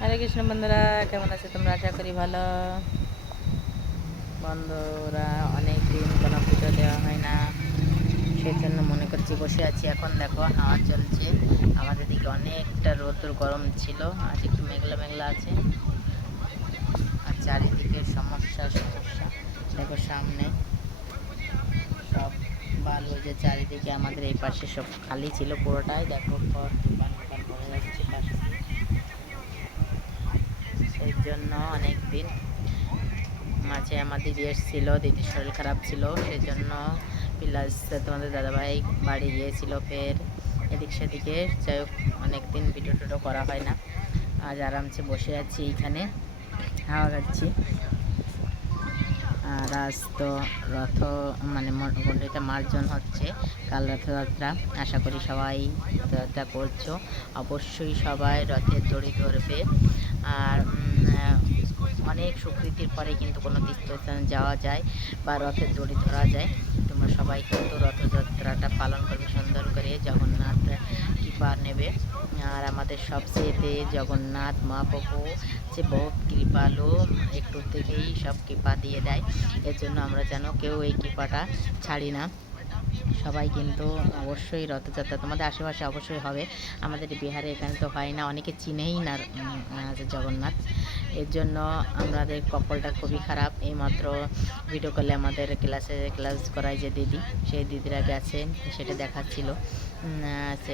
হরে কৃষ্ণ বন্ধুরা, কেমন আছে তোমরা? আশা করি ভালো। বন্ধুরা অনেক দিন কোনো পুজো দেওয়া হয় না। সেই জন্য মনে করছি বসে আছি। এখন দেখো, হাওয়া চলছে। আমাদের দিকে অনেকটা রোদ্র গরম ছিল। আজ একটু মেঘলা মেঘলা আছে। আর চারিদিকে সমস্যা সমস্যা। দেখো সামনে সব বালু যে চারিদিকে আমাদের এই পাশে সব খালি ছিল পুরোটাই। দেখো ঘর দোকান দোকান পড়ে যাচ্ছে পাশে দিয়ে। সেই জন্য অনেক দিন মাঝে আমার দিদি এসেছিল, দিদির শরীর খারাপ ছিল সেই জন্য প্লাস তোমাদের দাদাভাই বাড়ি গিয়েছিল ফের এদিক সেদিকে। যাই হোক অনেক দিন ভিডিও টিডিও করা হয় না। আজ আরামসে বসে আছি এইখানে, হাওয়া খাচ্ছি। আর আজ তো রথ মানে মন্ডিতে মার্জন হচ্ছে, কাল রথযাত্রা। আশা করি সবাই রথযাত্রা করছ। অবশ্যই সবাই রথের দড়ি ধরবে। আর অনেক সুকৃতির পরে কিন্তু কোনো তীর্থস্থানে যাওয়া যায় বা রথের দড়ি ধরা যায়। তোমরা সবাই কিন্তু রথযাত্রাটা পালন করবে সুন্দর করে জগন্নাথ কৃপা নেবে। আর আমাদের সবচেয়েতে জগন্নাথ মহাপ্রভু যে বহুত কৃপালু, একটু থেকেই সব কৃপা দিয়ে দেয়। এর জন্য আমরা যেন কেউ এই কৃপাটা ছাড়ি না। সবাই কিন্তু অবশ্যই রথযাত্রা তোমাদের আশেপাশে অবশ্যই হবে। আমাদের বিহারে এখানে তো হয় না, অনেকে চিনেই না জগন্নাথ। এর জন্য আমাদের কপালটা খুবই খারাপ। এইমাত্র ভিডিও কলে আমাদের ক্লাসে ক্লাস করায় যে দিদি, সেই দিদিরা গেছেন, সেটা দেখাচ্ছিল। সে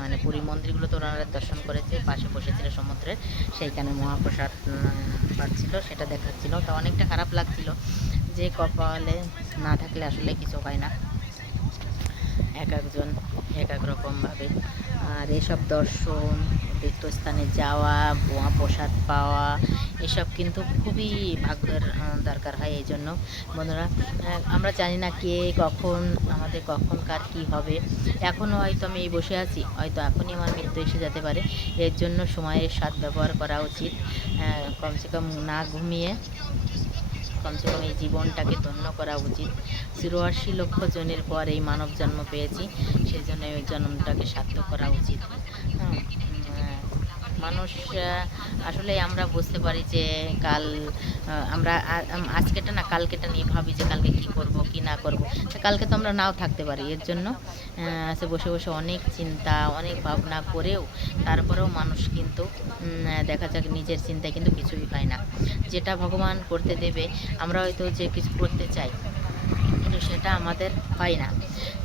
মানে পুরী মন্দিরগুলো তো ওনারা দর্শন করেছে, পাশে বসেছিল সমুদ্রের সেইখানে মহাপ্রসাদ পাচ্ছিল, সেটা দেখাচ্ছিল। তো অনেকটা খারাপ লাগছিল যে কপালে না থাকলে আসলে কিছু হয় না। এক একজন এক এক রকমভাবে। আর এসব দর্শন, তীর্থস্থানে যাওয়া, বোয়া প্রসাদ পাওয়া, এসব কিন্তু খুবই ভাগ্যের দরকার হয় এই জন্য বন্ধুরা আমরা জানি না কে কখন, আমাদের কখনকার কি হবে। এখনও হয়তো আমি বসে আছি, হয়তো এখনই আমার মৃত্যু এসে যেতে পারে। এর জন্য সময়ের সাথ ব্যবহার করা উচিত। কমসে কম না ঘুমিয়ে কমসে কম এই জীবনটাকে ধন্য করা উচিত। চুরাশি লক্ষ জনের পর এই মানব জন্ম পেয়েছি সেই জন্য এই জন্মটাকে সার্থক করা উচিত। হ্যাঁ, মানুষ আসলে আমরা বুঝতে পারি যে কাল আমরা আজকেটা না কালকেটা নিয়ে ভাবি যে কালকে কি করব কি না করব। কালকে তো আমরা নাও থাকতে পারি এর জন্য সে বসে বসে অনেক চিন্তা অনেক ভাবনা করেও তারপরেও মানুষ কিন্তু দেখা যাক নিজের চিন্তায় কিন্তু কিছুই পায় না। যেটা ভগবান করতে দেবে, আমরা হয়তো যে কিছু করতে চাই, কিন্তু সেটা আমাদের হয় না।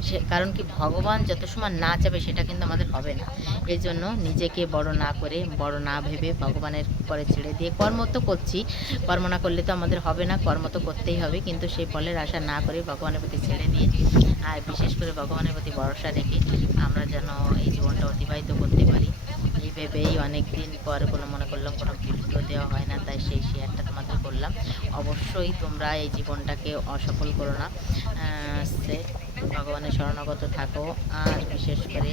সে, কারণ কি ভগবান যত সময় না চাবে, সেটা কিন্তু আমাদের হবে না। এই জন্য নিজেকে বড় না করে, বড় না ভেবে ভগবানের পরে ছেড়ে দিয়ে কর্ম তো করছি, কর্ম না করলে তো আমাদের হবে না, কর্ম তো করতেই হবে, কিন্তু সেই ফলের আশা না করে ভগবানের প্রতি ছেড়ে দিয়ে, আর বিশেষ করে ভগবানের প্রতি ভরসা রেখে আমরা যেন এই জীবনটা অতিবাহিত করতে পারি। ভেবেই অনেক দিন পর কোনো মনে করলাম কোনো ভিডিও দেওয়া হয় না, তাই সেই শেয়ারটা তোমাদের করলাম। অবশ্যই তোমরা এই জীবনটাকে অসফল করো না। সে ভগবানের শরণাগত থাকো, আর বিশেষ করে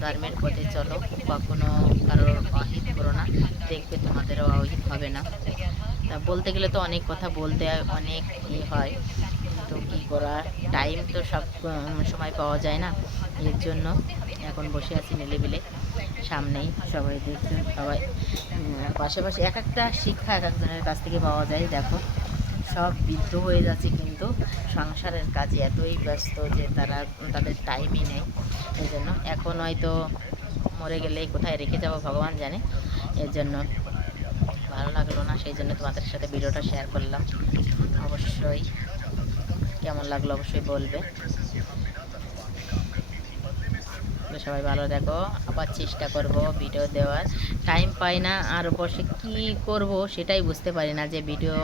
ধর্মের পথে চলো, কখনো কারোর অহিত করো না, দেখবে তোমাদেরও অহিত হবে না। তা বলতে গেলে তো অনেক কথা বলতে অনেক ই হয়। তো কী করা টাইম তো সব সময় পাওয়া যায় না। এর জন্য এখন বসে আছি নিলেবিলে সামনেই সবাই দেখছে সবাই। পাশাপাশি এক একটা শিক্ষা এক একজনের কাছ থেকে পাওয়া যায়, দেখো। সব বৃদ্ধ হয়ে যাচ্ছে কিন্তু সংসারের কাজে এতই ব্যস্ত যে তারা, তাদের টাইমই নেই। এই জন্য এখন হয়তো মরে গেলেই কোথায় রেখে যাব, ভগবান জানে। এর জন্য ভালো লাগল না, সেই জন্য তোমাদের সাথে ভিডিওটা শেয়ার করলাম। অবশ্যই কেমন লাগল অবশ্যই বলবে। তো সবাই ভালো দেখো আবার চেষ্টা করব ভিডিও দেওয়ার। টাইম পাই না আর বসে কি করব সেটাই বুঝতে পারি না যে ভিডিও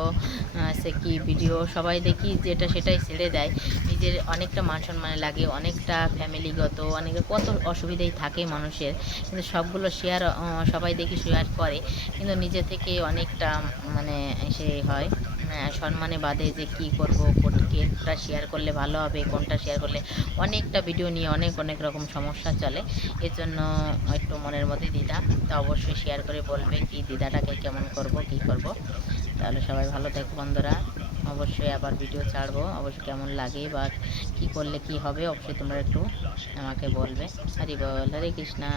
সে কি ভিডিও সবাই দেখি যেটা সেটাই ছেড়ে দেয়। নিজের অনেকটা মান সম্মানে লাগে, অনেকটা ফ্যামিলিগত অনেক কত অসুবিধাই থাকে মানুষের। কিন্তু সবগুলো শেয়ার সবাই দেখি শেয়ার করে। কিন্তু নিজে থেকে অনেকটা মানে সে হয়। সম্মানে বাদে যে কি করব কোনটা শেয়ার করলে ভালো হবে, কোনটা শেয়ার করলে অনেকটা ভিডিও নিয়ে অনেক অনেক রকম সমস্যা চলে। এর জন্য একটু মনের মধ্যে দ্বিধা তা অবশ্যই শেয়ার করে বলবে কি দ্বিধাটাকে কেমন করব, কি করব। তাহলে সবাই ভালো থেকো বন্ধুরা। অবশ্যই আবার ভিডিও ছাড়বো, অবশ্যই কেমন লাগে বা কি করলে কি হবে, অবশ্যই তোমরা একটু আমাকে বলবে। হরি বল, হরে কৃষ্ণা।